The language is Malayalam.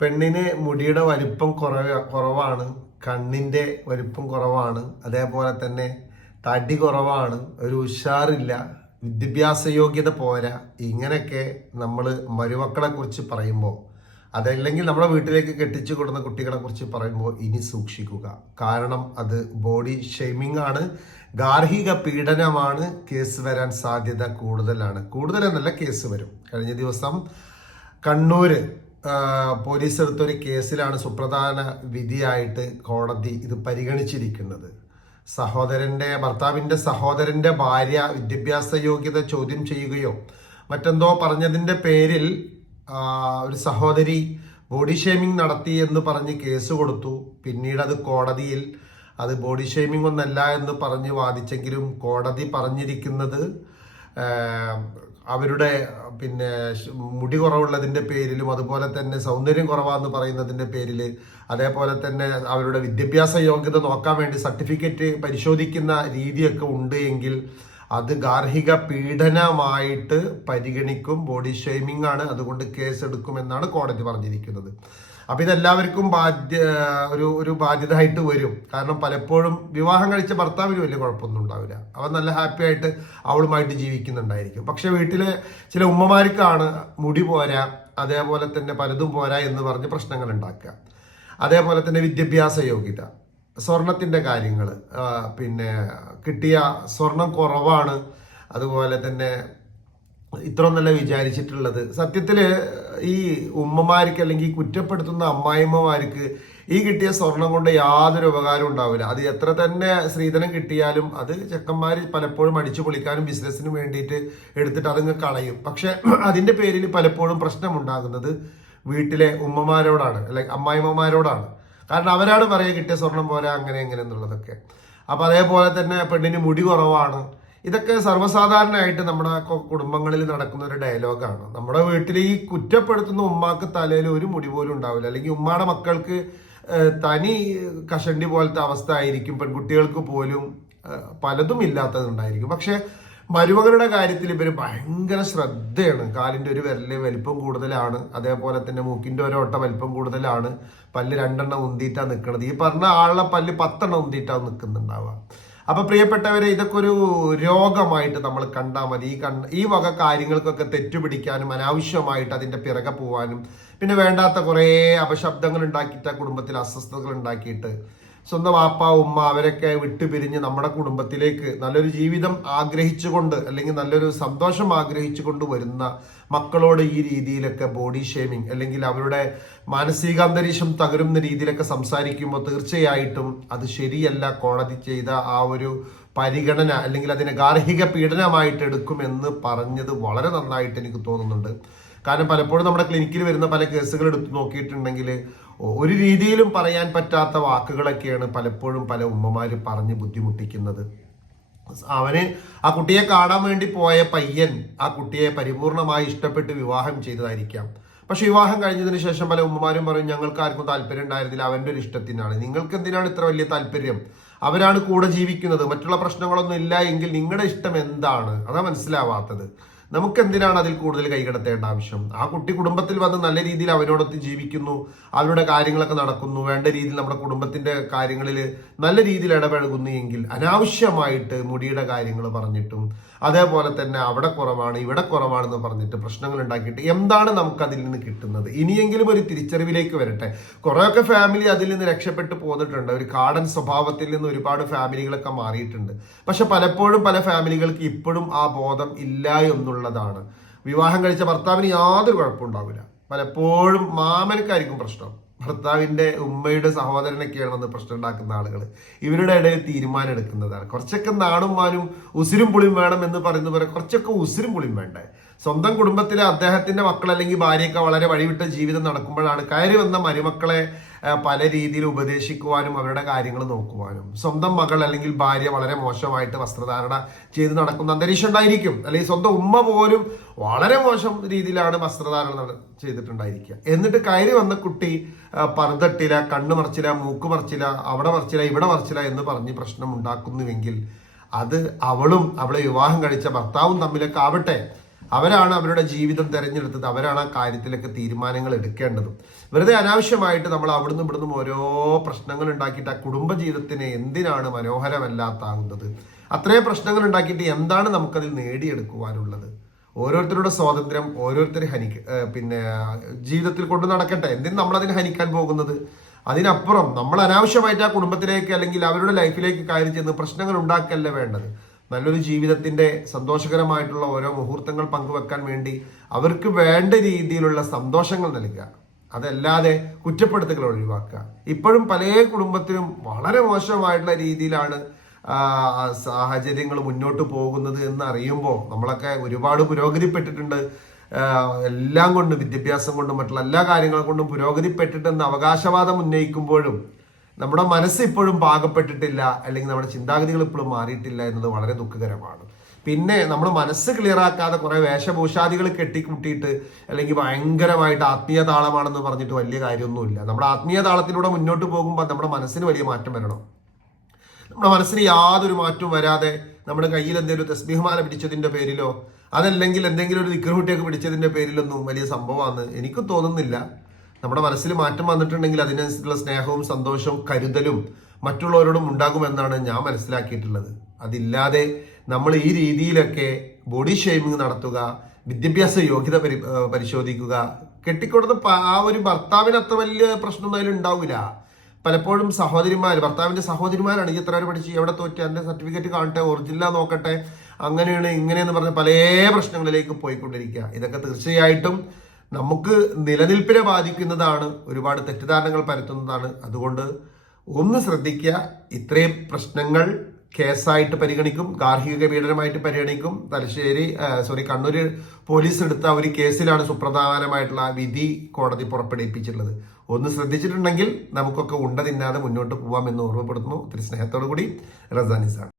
പെണ്ണിന് മുടിയുടെ വലിപ്പം കുറവാണ്, കണ്ണിന്റെ വലിപ്പം കുറവാണ്, അതേപോലെ തന്നെ തടി കുറവാണ്, ഒരു ഉഷാറില്ല, വിദ്യാഭ്യാസ യോഗ്യത പോരാ. ഇങ്ങനെയൊക്കെ നമ്മൾ മരുമക്കളെ കുറിച്ച് പറയുമ്പോൾ, അതല്ലെങ്കിൽ നമ്മുടെ വീട്ടിലേക്ക് കെട്ടിച്ചു കൊടുക്കുന്ന കുട്ടികളെ കുറിച്ച് പറയുമ്പോൾ ഇനി സൂക്ഷിക്കുക. കാരണം അത് ബോഡി ഷെയ്മിംഗ് ആണ്, ഗാർഹിക പീഡനമാണ്, കേസ് വരാൻ സാധ്യത കൂടുതലെന്നല്ല കേസ് വരും. കഴിഞ്ഞ ദിവസം കണ്ണൂര് പോലീസ് എടുത്തൊരു കേസിലാണ് സുപ്രധാന വിധിയായിട്ട് കോടതി ഇത് പരിഗണിച്ചിരിക്കുന്നത്. ഭർത്താവിന്റെ സഹോദരന്റെ ഭാര്യ വിദ്യാഭ്യാസ യോഗ്യത ചോദ്യം ചെയ്യുകയോ മറ്റെന്തോ പറഞ്ഞതിന്റെ പേരിൽ ഒരു സഹോദരി ബോഡി ഷേമിംഗ് നടത്തി എന്ന് പറഞ്ഞ് കേസ് കൊടുത്തു. പിന്നീട് അത് കോടതിയിൽ അത് ബോഡി ഷേമിംഗ് ഒന്നല്ല എന്ന് പറഞ്ഞ് വാദിച്ചെങ്കിലും കോടതി പറഞ്ഞിരിക്കുന്നത് അവരുടെ മുടി കുറവുള്ളതിൻ്റെ പേരിലും, അതുപോലെ തന്നെ സൗന്ദര്യം കുറവാന്ന് പറയുന്നതിൻ്റെ പേരിൽ, അതേപോലെ തന്നെ അവരുടെ വിദ്യാഭ്യാസ യോഗ്യത നോക്കാൻ വേണ്ടി സർട്ടിഫിക്കറ്റ് പരിശോധിക്കുന്ന രീതിയൊക്കെ ഉണ്ട് എങ്കിൽ അത് ഗാർഹിക പീഡനമായിട്ട് പരിഗണിക്കും, ബോഡി ഷെയ്മിംഗ് ആണ്, അതുകൊണ്ട് കേസെടുക്കുമെന്നാണ് കോടതി പറഞ്ഞിരിക്കുന്നത്. അപ്പൊ ഇതെല്ലാവർക്കും ഒരു ബാധ്യത ആയിട്ട് വരും. കാരണം പലപ്പോഴും വിവാഹം കഴിച്ച ഭർത്താവിന് വലിയ കുഴപ്പമൊന്നും ഉണ്ടാവില്ല, അവൻ നല്ല ഹാപ്പി ആയിട്ട് അവളുമായിട്ട് ജീവിക്കുന്നുണ്ടായിരിക്കും. പക്ഷെ വീട്ടിലെ ചില ഉമ്മമാർക്കാണ് മുടി പോരാ, അതേപോലെ തന്നെ പലതും പോരാ എന്ന് പറഞ്ഞ് പ്രശ്നങ്ങൾ ഉണ്ടാക്കുക. അതേപോലെ തന്നെ വിദ്യാഭ്യാസ യോഗ്യത, സ്വർണത്തിന്റെ കാര്യങ്ങൾ, കിട്ടിയ സ്വർണം കുറവാണ്, അതുപോലെ തന്നെ ഇത്രയൊന്നല്ല വിചാരിച്ചിട്ടുള്ളത്. സത്യത്തില് ഈ ഉമ്മമാർക്ക് അല്ലെങ്കിൽ കുറ്റപ്പെടുത്തുന്ന അമ്മായിമ്മമാർക്ക് ഈ കിട്ടിയ സ്വർണം കൊണ്ട് യാതൊരു ഉപകാരം ഉണ്ടാവില്ല. അത് എത്ര തന്നെ സ്ത്രീധനം കിട്ടിയാലും അത് ചെക്കന്മാർ പലപ്പോഴും അടിച്ചു പൊളിക്കാനും ബിസിനസ്സിനും വേണ്ടിയിട്ട് എടുത്തിട്ട് അതങ്ങ് കളയും. പക്ഷെ അതിന്റെ പേരിൽ പലപ്പോഴും പ്രശ്നമുണ്ടാകുന്നത് വീട്ടിലെ ഉമ്മമാരോടാണ്, അല്ലെങ്കിൽ അമ്മായിമ്മമാരോടാണ്. കാരണം അവരാണ് പറയുക കിട്ടിയ സ്വർണം പോലെ അങ്ങനെ എങ്ങനെ എന്നുള്ളതൊക്കെ. അപ്പൊ അതേപോലെ തന്നെ പെണ്ണിന് മുടി കുറവാണ്. ഇതൊക്കെ സർവ്വസാധാരണമായിട്ട് നമ്മുടെ കുടുംബങ്ങളിൽ നടക്കുന്ന ഒരു ഡയലോഗാണ്. നമ്മുടെ വീട്ടിൽ ഈ കുറ്റപ്പെടുത്തുന്ന ഉമ്മാക്ക് തലയിൽ ഒരു മുടി പോലും ഉണ്ടാവില്ല, അല്ലെങ്കിൽ ഉമ്മയുടെ മക്കൾക്ക് തനി കഷണ്ടി പോലത്തെ അവസ്ഥ ആയിരിക്കും, പെൺകുട്ടികൾക്ക് പോലും പലതും ഇല്ലാത്തതുണ്ടായിരിക്കും. പക്ഷെ മരുമകളുടെ കാര്യത്തിൽ ഇവർ ഭയങ്കര ശ്രദ്ധയാണ്. കാലിന്റെ ഒരു വിരല് വലിപ്പം കൂടുതലാണ്, അതേപോലെ തന്നെ മൂക്കിന്റെ ഒരോട്ട വലിപ്പം കൂടുതലാണ്, പല്ല് 2 എണ്ണം ഉന്തിയിട്ടാ നിൽക്കുന്നത്. ഈ പറഞ്ഞ ആളുടെ പല്ല് 10 എണ്ണം ഉന്തിയിട്ടാ നിൽക്കുന്നുണ്ടാവുക. അപ്പൊ പ്രിയപ്പെട്ടവരെ, ഇതൊക്കെ ഒരു രോഗമായിട്ട് നമ്മൾ കണ്ടാൽ മതി. ഈ വക കാര്യങ്ങൾക്കൊക്കെ തെറ്റുപിടിക്കാനും അനാവശ്യമായിട്ട് അതിന്റെ പിറകെ പോവാനും, പിന്നെ വേണ്ടാത്ത കുറേ അപശബ്ദങ്ങൾ ഉണ്ടാക്കിയിട്ട് കുടുംബത്തിൽ അസ്വസ്ഥതകൾ ഉണ്ടാക്കിയിട്ട് സ്വന്തം വാപ്പ ഉമ്മ അവരൊക്കെ വിട്ടുപിരിഞ്ഞ് നമ്മുടെ കുടുംബത്തിലേക്ക് നല്ലൊരു ജീവിതം ആഗ്രഹിച്ചുകൊണ്ട്, അല്ലെങ്കിൽ നല്ലൊരു സന്തോഷം ആഗ്രഹിച്ചുകൊണ്ട് വരുന്ന മക്കളോട് ഈ രീതിയിലൊക്കെ ബോഡി ഷേമിങ്, അല്ലെങ്കിൽ അവരുടെ മാനസികാന്തരീക്ഷം തകരുന്ന രീതിയിലൊക്കെ സംസാരിക്കുമ്പോൾ തീർച്ചയായിട്ടും അത് ശരിയല്ല. കോടതി ചെയ്ത ആ ഒരു പരിഗണന, അല്ലെങ്കിൽ അതിനെ ഗാർഹിക പീഡനമായിട്ട് എടുക്കുമെന്ന് പറഞ്ഞത് വളരെ നന്നായിട്ട് എനിക്ക് തോന്നുന്നുണ്ട്. കാരണം പലപ്പോഴും നമ്മുടെ ക്ലിനിക്കിൽ വരുന്ന പല കേസുകൾ എടുത്തു നോക്കിയിട്ടുണ്ടെങ്കിൽ ഒരു രീതിയിലും പറയാൻ പറ്റാത്ത വാക്കുകളൊക്കെയാണ് പലപ്പോഴും പല ഉമ്മമാര് പറഞ്ഞ് ബുദ്ധിമുട്ടിക്കുന്നത്. ആ കുട്ടിയെ കാണാൻ വേണ്ടി പോയ പയ്യൻ ആ കുട്ടിയെ പരിപൂർണമായി ഇഷ്ടപ്പെട്ട് വിവാഹം ചെയ്തതായിരിക്കാം. പക്ഷെ വിവാഹം കഴിഞ്ഞതിന് ശേഷം പല ഉമ്മമാരും പറയും, ഞങ്ങൾക്ക് ആർക്കും താല്പര്യം ഉണ്ടായിരുന്നില്ല, അവന്റെ ഒരു ഇഷ്ടത്തിനാണ്. നിങ്ങൾക്ക് എന്തിനാണ് ഇത്ര വലിയ താല്പര്യം? അവരാണ് കൂടെ ജീവിക്കുന്നത്, മറ്റുള്ള പ്രശ്നങ്ങളൊന്നും ഇല്ല എങ്കിൽ നിങ്ങളുടെ ഇഷ്ടം എന്താണ്? അതാ മനസ്സിലാവാത്തത്. നമുക്ക് എന്തിനാണ് അതിൽ കൂടുതൽ കൈകടത്തേണ്ട ആവശ്യം? ആ കുട്ടി കുടുംബത്തിൽ വന്ന് നല്ല രീതിയിൽ അവരോടൊത്ത് ജീവിക്കുന്നു, അവരുടെ കാര്യങ്ങളൊക്കെ നടക്കുന്നു, വേണ്ട രീതിയിൽ നമ്മുടെ കുടുംബത്തിന്റെ കാര്യങ്ങളിൽ നല്ല രീതിയിൽ ഇടപഴകുന്നു എങ്കിൽ അനാവശ്യമായിട്ട് മുടിയുടെ കാര്യങ്ങൾ പറഞ്ഞിട്ടും, അതേപോലെ തന്നെ അവിടെ കുറവാണ് ഇവിടെ കുറവാണെന്ന് പറഞ്ഞിട്ട് പ്രശ്നങ്ങൾ ഉണ്ടാക്കിയിട്ട് എന്താണ് നമുക്ക് അതിൽ നിന്ന് കിട്ടുന്നത്? ഇനിയെങ്കിലും ഒരു തിരിച്ചറിവിലേക്ക് വരട്ടെ. കുറെയൊക്കെ ഫാമിലി അതിൽ നിന്ന് രക്ഷപ്പെട്ടു പോന്നിട്ടുണ്ട്. ഒരു കാടൻ സ്വഭാവത്തിൽ നിന്ന് ഒരുപാട് ഫാമിലികളൊക്കെ മാറിയിട്ടുണ്ട്. പക്ഷെ പലപ്പോഴും പല ഫാമിലികൾക്ക് ഇപ്പോഴും ആ ബോധം ഇല്ല എന്നുള്ളതാണ്. വിവാഹം കഴിച്ച ഭർത്താവിന് യാതൊരു കുഴപ്പമുണ്ടാവില്ല, പലപ്പോഴും മാമനക്കായിരിക്കും പ്രശ്നം. ഭർത്താവിന്റെ ഉമ്മയുടെ സഹോദരനൊക്കെയാണ് വന്ന് പ്രശ്നം ഉണ്ടാക്കുന്ന ആളുകൾ. ഇവരുടെ ഇടയിൽ തീരുമാനം എടുക്കുന്നതാണ്. കുറച്ചൊക്കെ നാണും മാനും ഉസിരും പുളിയും വേണം എന്ന് പറയുന്ന പോലെ കുറച്ചൊക്കെ ഉസിരും പുളിയും വേണ്ടേ? സ്വന്തം കുടുംബത്തിലെ അദ്ദേഹത്തിന്റെ മക്കൾ അല്ലെങ്കിൽ ഭാര്യയൊക്കെ വളരെ വഴിവിട്ട ജീവിതം നടക്കുമ്പോഴാണ് കയറി വന്ന മരുമക്കളെ പല രീതിയിൽ ഉപദേശിക്കുവാനും അവരുടെ കാര്യങ്ങൾ നോക്കുവാനും. സ്വന്തം മകൾ അല്ലെങ്കിൽ ഭാര്യ വളരെ മോശമായിട്ട് വസ്ത്രധാരണ ചെയ്ത് നടക്കുന്ന അന്തരീക്ഷം ഉണ്ടായിരിക്കും, അല്ലെങ്കിൽ സ്വന്തം ഉമ്മ പോലും വളരെ മോശം രീതിയിലാണ് വസ്ത്രധാരണ ചെയ്തിട്ടുണ്ടായിരിക്കുക. എന്നിട്ട് കയറി വന്ന കുട്ടി പറുതട്ടില്ല, കണ്ണ് മറിച്ചില്ല, മൂക്ക് മറിച്ചില്ല, അവിടെ മറിച്ചില്ല ഇവിടെ മറിച്ചില്ല എന്ന് പറഞ്ഞ് പ്രശ്നം ഉണ്ടാക്കുന്നുവെങ്കിൽ അത് അവളും അവളെ വിവാഹം കഴിച്ച ഭർത്താവും തമ്മിലൊക്കെ ആവട്ടെ. അവരാണ് അവരുടെ ജീവിതം തിരഞ്ഞെടുത്തത്, അവരാണ് ആ കാര്യത്തിലൊക്കെ തീരുമാനങ്ങൾ എടുക്കേണ്ടതും. വെറുതെ അനാവശ്യമായിട്ട് നമ്മൾ അവിടുന്ന് ഇവിടുന്ന് ഓരോ പ്രശ്നങ്ങൾ ഉണ്ടാക്കിയിട്ട് ആ കുടുംബ ജീവിതത്തിന് എന്തിനാണ് മനോഹരമല്ലാത്താകുന്നത്? അത്രയും പ്രശ്നങ്ങൾ ഉണ്ടാക്കിയിട്ട് എന്താണ് നമുക്കതിൽ നേടിയെടുക്കുവാനുള്ളത്? ഓരോരുത്തരുടെ സ്വാതന്ത്ര്യം ഓരോരുത്തർ ജീവിതത്തിൽ കൊണ്ടു നടക്കട്ടെ. എന്തിന് നമ്മളതിനെ ഹനിക്കാൻ പോകുന്നത്? അതിനപ്പുറം നമ്മൾ അനാവശ്യമായിട്ട് ആ കുടുംബത്തിലേക്ക് അല്ലെങ്കിൽ അവരുടെ ലൈഫിലേക്ക് കയറി ചെന്ന് പ്രശ്നങ്ങൾ ഉണ്ടാക്കല്ല വേണ്ടത്. നല്ലൊരു ജീവിതത്തിന്റെ സന്തോഷകരമായിട്ടുള്ള ഓരോ മുഹൂർത്തങ്ങൾ പങ്കുവെക്കാൻ വേണ്ടി അവർക്ക് വേണ്ട രീതിയിലുള്ള സന്തോഷങ്ങൾ നൽകുക, അതല്ലാതെ കുറ്റപ്പെടുത്തുകൾ ഒഴിവാക്കുക. ഇപ്പോഴും പല കുടുംബത്തിലും വളരെ മോശമായിട്ടുള്ള രീതിയിലാണ് സാഹചര്യങ്ങൾ മുന്നോട്ട് പോകുന്നത് എന്ന് അറിയുമ്പോൾ നമ്മളൊക്കെ ഒരുപാട് പുരോഗതിപ്പെട്ടിട്ടുണ്ട്. എല്ലാം കൊണ്ടും, വിദ്യാഭ്യാസം കൊണ്ടും മറ്റുള്ള എല്ലാ കാര്യങ്ങൾ കൊണ്ടും പുരോഗതിപ്പെട്ടിട്ടെന്ന് അവകാശവാദം ഉന്നയിക്കുമ്പോഴും നമ്മുടെ മനസ്സ് ഇപ്പോഴും പാകപ്പെട്ടിട്ടില്ല, അല്ലെങ്കിൽ നമ്മുടെ ചിന്താഗതികൾ ഇപ്പോഴും മാറിയിട്ടില്ല എന്നത് വളരെ ദുഃഖകരമാണ്. പിന്നെ നമ്മൾ മനസ്സ് ക്ലിയർ ആക്കാതെ കുറെ വേഷഭൂഷാദികൾ കെട്ടിക്കൂട്ടിയിട്ട് അല്ലെങ്കിൽ ഭയങ്കരമായിട്ട് ആത്മീയ താളമാണെന്ന് പറഞ്ഞിട്ട് വലിയ കാര്യമൊന്നുമില്ല. നമ്മുടെ ആത്മീയ താളത്തിലൂടെ മുന്നോട്ട് പോകുമ്പോൾ നമ്മുടെ മനസ്സിന് വലിയ മാറ്റം വരണം. നമ്മുടെ മനസ്സിന് യാതൊരു മാറ്റവും വരാതെ നമ്മുടെ കയ്യിൽ എന്തെങ്കിലും തസ്ബീഹ്മാല പിടിച്ചതിന്റെ പേരിലോ അതല്ലെങ്കിൽ എന്തെങ്കിലും ഒരു ദിക്റുകുട്ടിയൊക്കെ പിടിച്ചതിന്റെ പേരിലൊന്നും വലിയ സംഭവമാണ് എനിക്ക് തോന്നുന്നില്ല. നമ്മുടെ മനസ്സിൽ മാറ്റം വന്നിട്ടുണ്ടെങ്കിൽ അതിനനുസരിച്ചുള്ള സ്നേഹവും സന്തോഷവും കരുതലും മറ്റുള്ളവരോടും ഉണ്ടാകുമെന്നാണ് ഞാൻ മനസ്സിലാക്കിയിട്ടുള്ളത്. അതില്ലാതെ നമ്മൾ ഈ രീതിയിലൊക്കെ ബോഡി ഷെയ്മിങ് നടത്തുക, വിദ്യാഭ്യാസ യോഗ്യത പരിശോധിക്കുക, കെട്ടിക്കൊടുത്ത ആ ഒരു ഭർത്താവിന് അത്ര വലിയ പ്രശ്നമൊന്നും അതിലുണ്ടാവില്ല. പലപ്പോഴും ഭർത്താവിന്റെ സഹോദരിമാരാണ് ഈ എത്ര വരെ പഠിച്ച് എവിടെ തോറ്റി അതിന്റെ സർട്ടിഫിക്കറ്റ് കാണട്ടെ, ഒറിജിനൽ നോക്കട്ടെ, അങ്ങനെയാണ് ഇങ്ങനെയെന്ന് പറഞ്ഞ് പല പ്രശ്നങ്ങളിലേക്ക് പോയിക്കൊണ്ടിരിക്കുക. ഇതൊക്കെ തീർച്ചയായിട്ടും നമുക്ക് നിലനിൽപ്പിനെ ബാധിക്കുന്നതാണ്, ഒരുപാട് തെറ്റിദ്ധാരണകൾ പരത്തുന്നതാണ്. അതുകൊണ്ട് ഒന്ന് ശ്രദ്ധിക്കുക. ഇത്രയും പ്രശ്നങ്ങൾ കേസായിട്ട് പരിഗണിക്കും, ഗാർഹിക പീഡനമായിട്ട് പരിഗണിക്കും. കണ്ണൂർ പോലീസ് എടുത്ത ഒരു കേസിലാണ് സുപ്രധാനമായിട്ടുള്ള വിധി കോടതി പുറപ്പെടുവിപ്പിച്ചിട്ടുള്ളത്. ഒന്ന് ശ്രദ്ധിച്ചിട്ടുണ്ടെങ്കിൽ നമുക്കൊക്കെ ഉണ്ട തിന്നാതെ മുന്നോട്ട് പോവാമെന്ന് ഓർമ്മപ്പെടുത്തുന്നു. ഒത്തിരി സ്നേഹത്തോടു കൂടി റസാനിസാണ്.